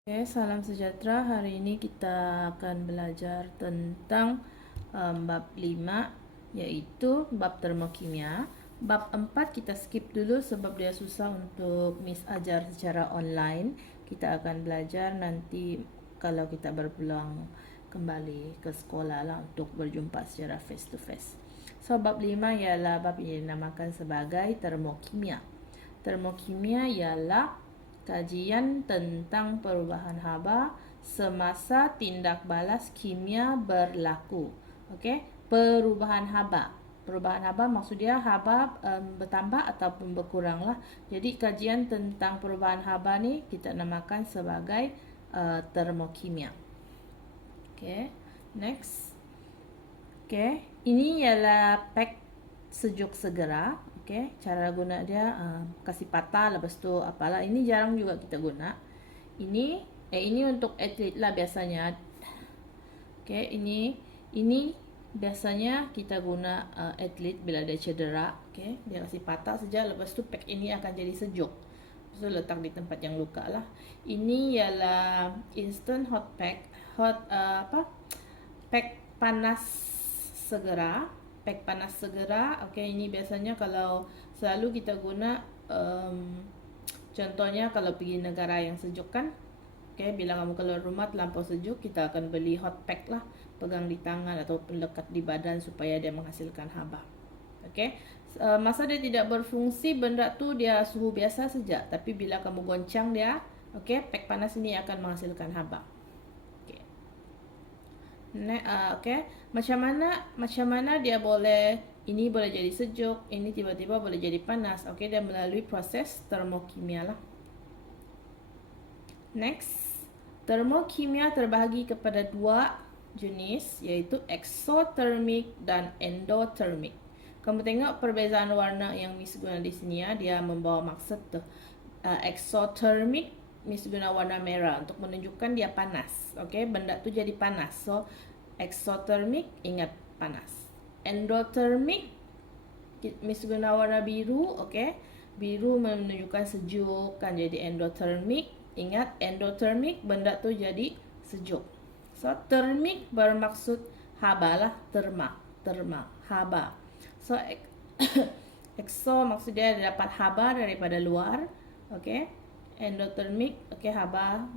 Oke, salam sejahtera. Hari ini kita akan belajar tentang bab 5, yaitu bab termokimia. Bab 4 kita skip dulu sebab dia susah untuk Miss ajar secara online. Kita akan belajar nanti kalau kita berpeluang kembali ke sekolah lah untuk berjumpa secara face to face. So, bab 5 ialah bab yang dinamakan sebagai termokimia. Termokimia ialah kajian tentang perubahan haba semasa tindak balas kimia berlaku. Okey, perubahan haba. Perubahan haba maksud dia haba bertambah ataupun berkurang lah. Jadi kajian tentang perubahan haba ni kita namakan sebagai termokimia. Okey, next. Okey, ini ialah pack sejuk segera. Okey, cara guna dia kasih patah, lepas tu apalah. Ini jarang juga kita guna. Ini untuk atlet lah biasanya. Okey, ini biasanya kita guna atlet bila dia cedera. Okey, dia kasih patah saja, lepas tu pack ini akan jadi sejuk. Lepas tu letak di tempat yang luka lah. Ini ialah instant hot pack. Pack panas segera. Pack panas segera. Okey, ini biasanya kalau selalu kita guna contohnya kalau pergi negara yang sejuk kan. Okey, bila kamu keluar rumah terlampau sejuk, kita akan beli hot pack lah, pegang di tangan ataupun lekat di badan supaya dia menghasilkan haba. Okey, masa dia tidak berfungsi, benda tu dia suhu biasa saja, tapi bila kamu goncang dia, okey, pack panas ini akan menghasilkan haba. Okay. Macam mana dia boleh, ini boleh jadi sejuk, ini tiba-tiba boleh jadi panas. Okay, dia melalui proses termokimia lah. Next, termokimia terbahagi kepada dua jenis, iaitu exothermic dan endothermic. Kamu tengok perbezaan warna yang Miss guna di sini ya, dia membawa maksud tu. Exothermic Miss guna warna merah untuk menunjukkan dia panas. Okay, benda tu jadi panas. So, exothermic ingat panas. Endothermic Miss guna warna biru. Okay, biru menunjukkan sejuk kan, jadi endothermic. Ingat endothermic benda tu jadi sejuk. So, thermic bermaksud haba lah, terma, haba. So, exo maksud dia dapat haba daripada luar. Okay, endothermic, okay, haba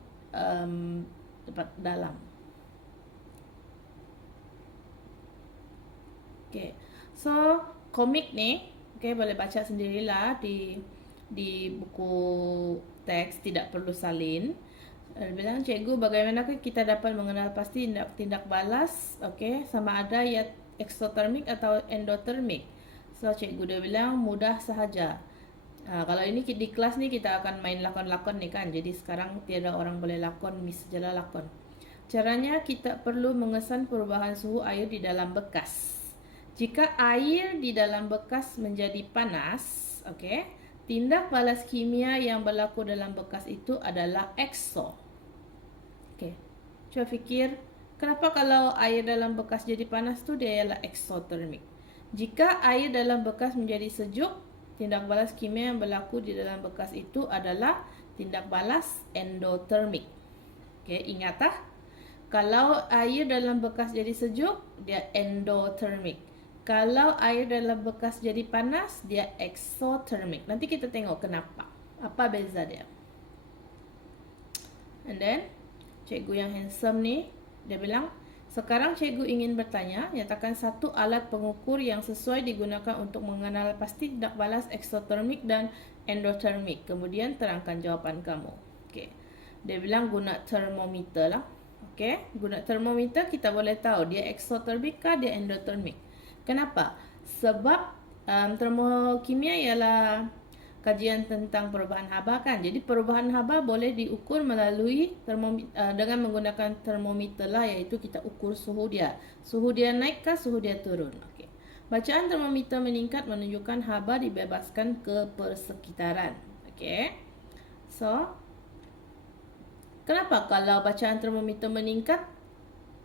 dapat dalam. Okay, so komik ni, okay, boleh baca sendirilah di buku teks, tidak perlu salin. Bilang cikgu, bagaimanakah kita dapat mengenal pasti tindak balas, okay, sama ada ya exothermic atau endothermic. So cikgu dia bilang mudah sahaja. Kalau ini di kelas ni kita akan main lakon-lakon ni kan. Jadi sekarang tiada orang boleh lakon, Miss jelah lakon. Caranya kita perlu mengesan perubahan suhu air di dalam bekas. Jika air di dalam bekas menjadi panas, okay, tindak balas kimia yang berlaku dalam bekas itu adalah exo. Okay, cuba fikir, kenapa kalau air dalam bekas jadi panas tu dia ialah exothermic. Jika air dalam bekas menjadi sejuk, tindak balas kimia yang berlaku di dalam bekas itu adalah tindak balas endothermic. Okay, ingat tak? Kalau air dalam bekas jadi sejuk, dia endothermic. Kalau air dalam bekas jadi panas, dia exothermic. Nanti kita tengok kenapa. Apa beza dia. And then, cikgu yang handsome ni, dia bilang, sekarang cikgu ingin bertanya, nyatakan satu alat pengukur yang sesuai digunakan untuk mengenal pasti tindak balas exothermic dan endothermic. Kemudian terangkan jawapan kamu. Okay. Dia bilang guna termometer lah. Okay. Guna termometer kita boleh tahu dia exothermic kah dia endothermic. Kenapa? Sebab termokimia ialah kajian tentang perubahan haba kan. Jadi perubahan haba boleh diukur melalui dengan menggunakan termometer lah, iaitu kita ukur suhu dia. Suhu dia naik kah, suhu dia turun. Okey. Bacaan termometer meningkat menunjukkan haba dibebaskan ke persekitaran. Okey. So, kenapa kalau bacaan termometer meningkat?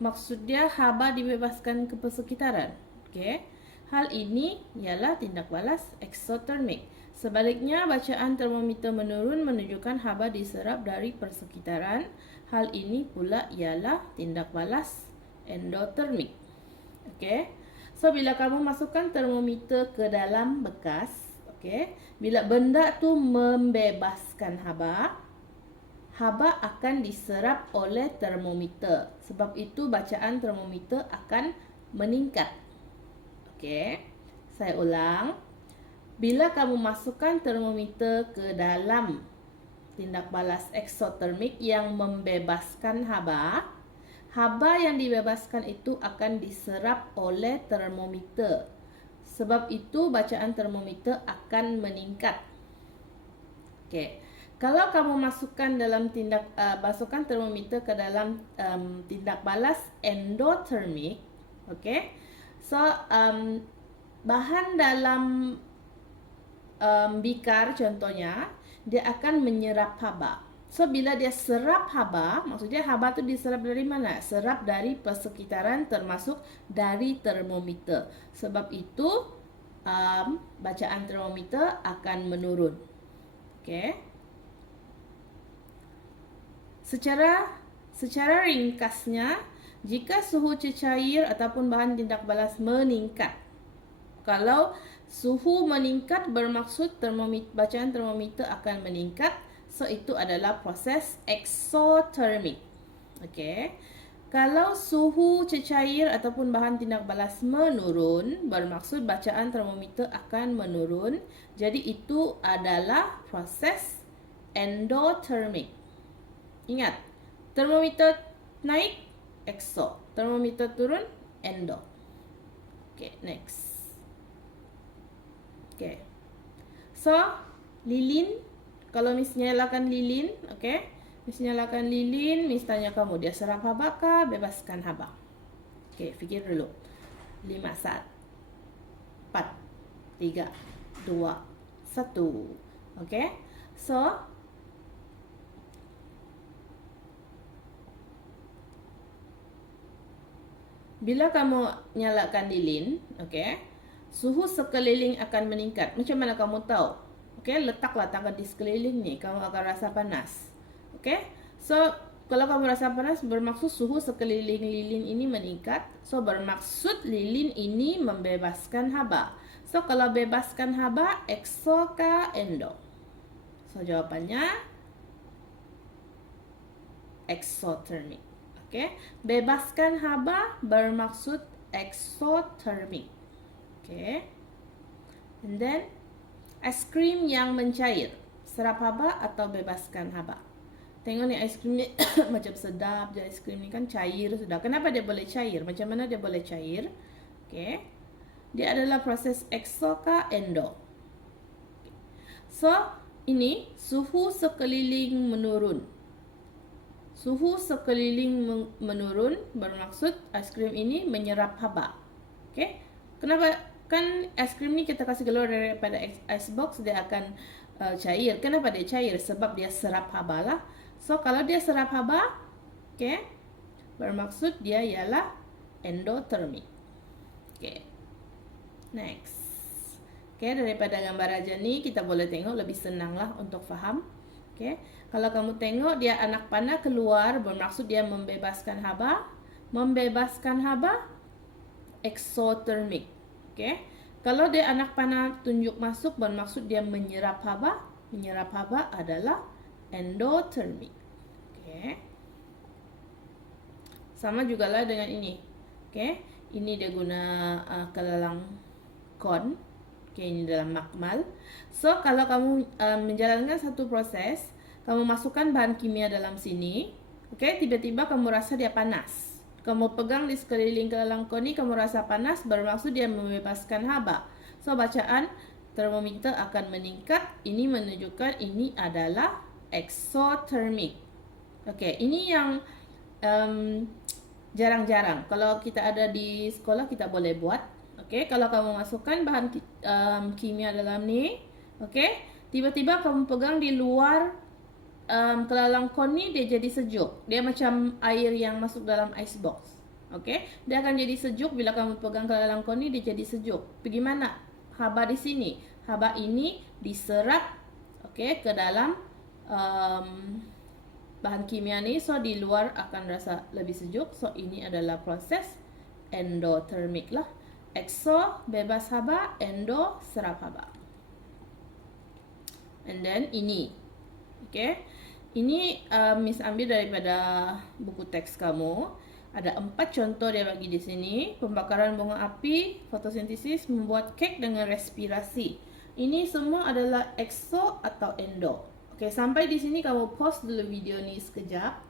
Maksud dia haba dibebaskan ke persekitaran. Okey. Hal ini ialah tindak balas exothermic. Sebaliknya, bacaan termometer menurun menunjukkan haba diserap dari persekitaran. Hal ini pula ialah tindak balas endotermik. Okey. So bila kamu masukkan termometer ke dalam bekas, okey, bila benda tu membebaskan haba, haba akan diserap oleh termometer. Sebab itu bacaan termometer akan meningkat. Okey. Saya ulang. Bila kamu masukkan termometer ke dalam tindak balas eksotermik yang membebaskan haba, haba yang dibebaskan itu akan diserap oleh termometer. Sebab itu bacaan termometer akan meningkat. Okey. Kalau kamu masukkan termometer ke dalam tindak balas endotermik, okey. So bahan dalam bikar contohnya, dia akan menyerap haba. So bila dia serap haba, maksudnya haba tu diserap dari mana? Serap dari persekitaran termasuk dari termometer. Sebab itu bacaan termometer akan menurun. Okey. Secara ringkasnya, jika suhu cecair ataupun bahan tindak balas meningkat, kalau suhu meningkat bermaksud bacaan termometer akan meningkat. So itu adalah proses eksotermik. Okey. Kalau suhu cecair ataupun bahan tindak balas menurun, bermaksud bacaan termometer akan menurun. Jadi itu adalah proses endotermik. Ingat, termometer naik, ekso. Termometer turun, endo. Okey, next. Okay. So, lilin, kalau Miss nyalakan lilin, okay, Miss nyalakan lilin, Miss tanya kamu, dia serap haba kah, bebaskan haba? Okay, fikir dulu. 5, 4, 3, 2, 1. Okay, so bila kamu nyalakan lilin, okay, suhu sekeliling akan meningkat. Macam mana kamu tahu? Okey, letaklah tangan di sekeliling ni, kamu akan rasa panas. Okey? So, kalau kamu rasa panas bermaksud suhu sekeliling lilin ini meningkat. So, bermaksud lilin ini membebaskan haba. So, kalau bebaskan haba, ekso kah endo? So, jawapannya eksotermik. Okey? Bebaskan haba bermaksud eksotermik. Okay. And then es krim yang mencair, serap haba atau bebaskan haba? Tengok ni es krim ni macam sedap je, es krim ni kan cair sudah. Kenapa dia boleh cair? Macam mana dia boleh cair? Okay. Dia adalah proses ekso kah endo? Okay. So, ini suhu sekeliling menurun. Suhu sekeliling menurun bermaksud es krim ini menyerap haba. Okay. Kenapa? Kan es krim ni kita kasih keluar daripada ice box, dia akan cair. Kenapa dia cair? Sebab dia serap haba lah. So kalau dia serap haba, okay, bermaksud dia ialah endotermik. Okay, next. Okay, daripada gambar aja ni kita boleh tengok lebih senang lah untuk faham. Okay, kalau kamu tengok dia anak panah keluar, bermaksud dia membebaskan haba. Membebaskan haba, eksotermik. Okay. Kalau dia anak panah tunjuk masuk, bermaksud dia menyerap haba. Menyerap haba adalah endotermik. Okay. Sama jugalah dengan ini. Okay. Ini dia guna kelalang kon. Okay, ini dalam makmal. So, kalau kamu menjalankan satu proses, kamu masukkan bahan kimia dalam sini. Okay, tiba-tiba kamu rasa dia panas. Kamu pegang di sekeliling kelalang kon ni, kamu rasa panas, bermaksud dia membebaskan haba. So, bacaan termometer akan meningkat. Ini menunjukkan ini adalah eksotermik. Okey, ini yang jarang-jarang. Kalau kita ada di sekolah, kita boleh buat. Okey, kalau kamu masukkan bahan kimia dalam ni, okey, tiba-tiba kamu pegang di luar kelalang kon ni, dia jadi sejuk. Dia macam air yang masuk dalam ice box. Okey, dia akan jadi sejuk bila kamu pegang kelalang kon ni, dia jadi sejuk. Bagaimana haba di sini? haba ini diserap ke dalam bahan kimia ni. So di luar akan rasa lebih sejuk. So ini adalah proses endothermic lah. Exo bebas haba, endo serap haba. And then ini, ini Miss ambil daripada buku teks kamu. Ada 4 contoh dia bagi di sini. Pembakaran bunga api, fotosintesis, membuat kek dengan respirasi. Ini semua adalah exo atau endo. Sampai di sini kamu pause dulu video ni sekejap.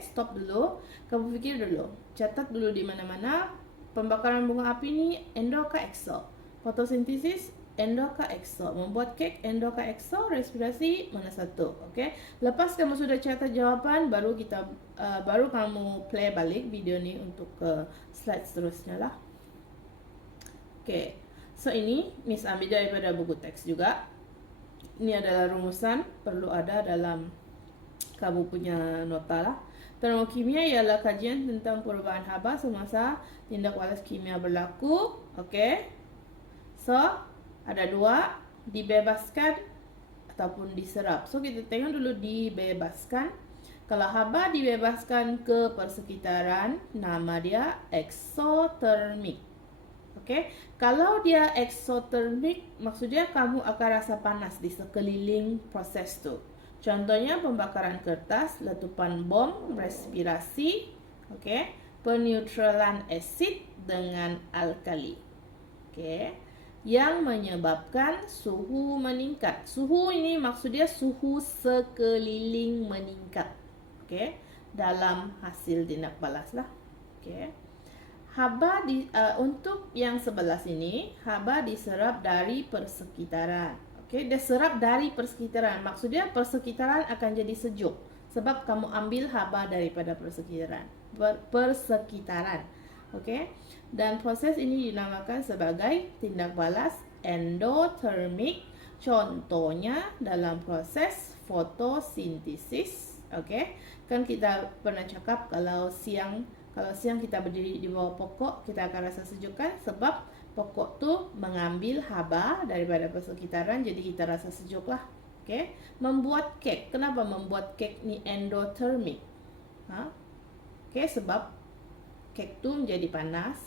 Stop dulu. Kamu fikir dulu. Catat dulu di mana-mana. Pembakaran bunga api ni endo ke exo? Fotosintesis endo ke exo? Membuat kek endo ke exo? Respirasi mana satu? Lepas kamu sudah catat jawapan, baru kamu play balik video ni untuk ke slide seterusnya lah. So ini Miss ambil daripada buku teks juga. Ini adalah rumusan, perlu ada dalam kamu punya nota lah. Termokimia ialah kajian tentang perubahan haba semasa tindak balas kimia berlaku. So ada 2, dibebaskan ataupun diserap. So kita tengok dulu dibebaskan. Kalau haba dibebaskan ke persekitaran, nama dia exothermic. Kalau dia exothermic, maksudnya kamu akan rasa panas di sekeliling proses tu. Contohnya pembakaran kertas, letupan bom, respirasi, peneutralan asid dengan alkali. Yang menyebabkan suhu meningkat. Suhu ini maksudnya suhu sekeliling meningkat. Dalam hasil tindak balas lah. Haba untuk yang sebelah sini, haba diserap dari persekitaran. Dia serap dari persekitaran. Maksudnya persekitaran akan jadi sejuk sebab kamu ambil haba daripada persekitaran. Dan proses ini dinamakan sebagai tindak balas endothermic. Contohnya dalam proses fotosintesis. Kan kita pernah cakap kalau siang kita berdiri di bawah pokok, kita akan rasa sejuk kan? Sebab pokok tu mengambil haba daripada persekitaran, jadi kita rasa sejuk lah. Membuat kek. Kenapa membuat kek ni endothermic? Sebab kek tu menjadi panas.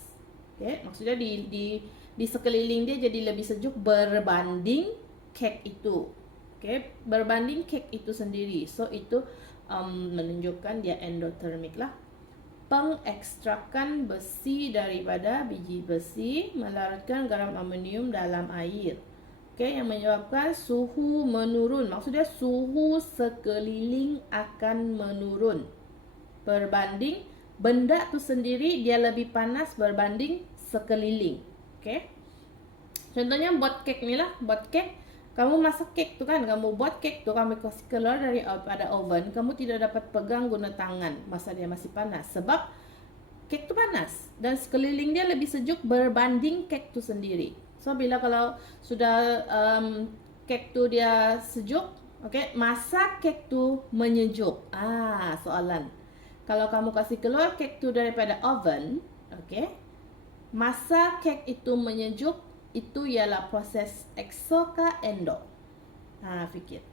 Maksudnya di sekeliling dia jadi lebih sejuk berbanding kek itu. Berbanding kek itu sendiri. So itu menunjukkan dia endothermic lah. Pengekstrakan besi daripada biji besi, melarutkan garam amonium dalam air. Yang menyebabkan suhu menurun. Maksudnya suhu sekeliling akan menurun berbanding benda tu sendiri, dia lebih panas berbanding sekeliling. Contohnya buat kek ni lah. Buat kek, kamu masak kek tu kan, kamu buat kek tu, kamu kasih keluar daripada oven, kamu tidak dapat pegang guna tangan masa dia masih panas. Sebab kek tu panas dan sekeliling dia lebih sejuk berbanding kek tu sendiri. So bila kalau sudah kek tu dia sejuk, masa kek tu menyejuk. Soalan. Kalau kamu kasih keluar kek tu daripada oven, masa kek itu menyejuk, itu ialah proses exo ke endo? Fikir.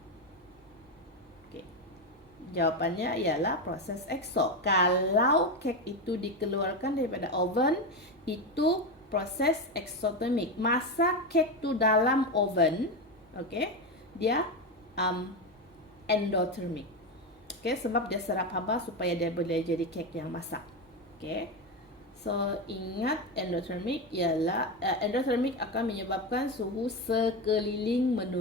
Jawapannya ialah proses exo. Kalau kek itu dikeluarkan daripada oven, itu proses exothermic. Masa kek tu dalam oven, dia endothermic. Sebab dia serap haba supaya dia boleh jadi kek yang masak. So ingat endothermic ialah endothermic akan menyebabkan suhu sekeliling menurun.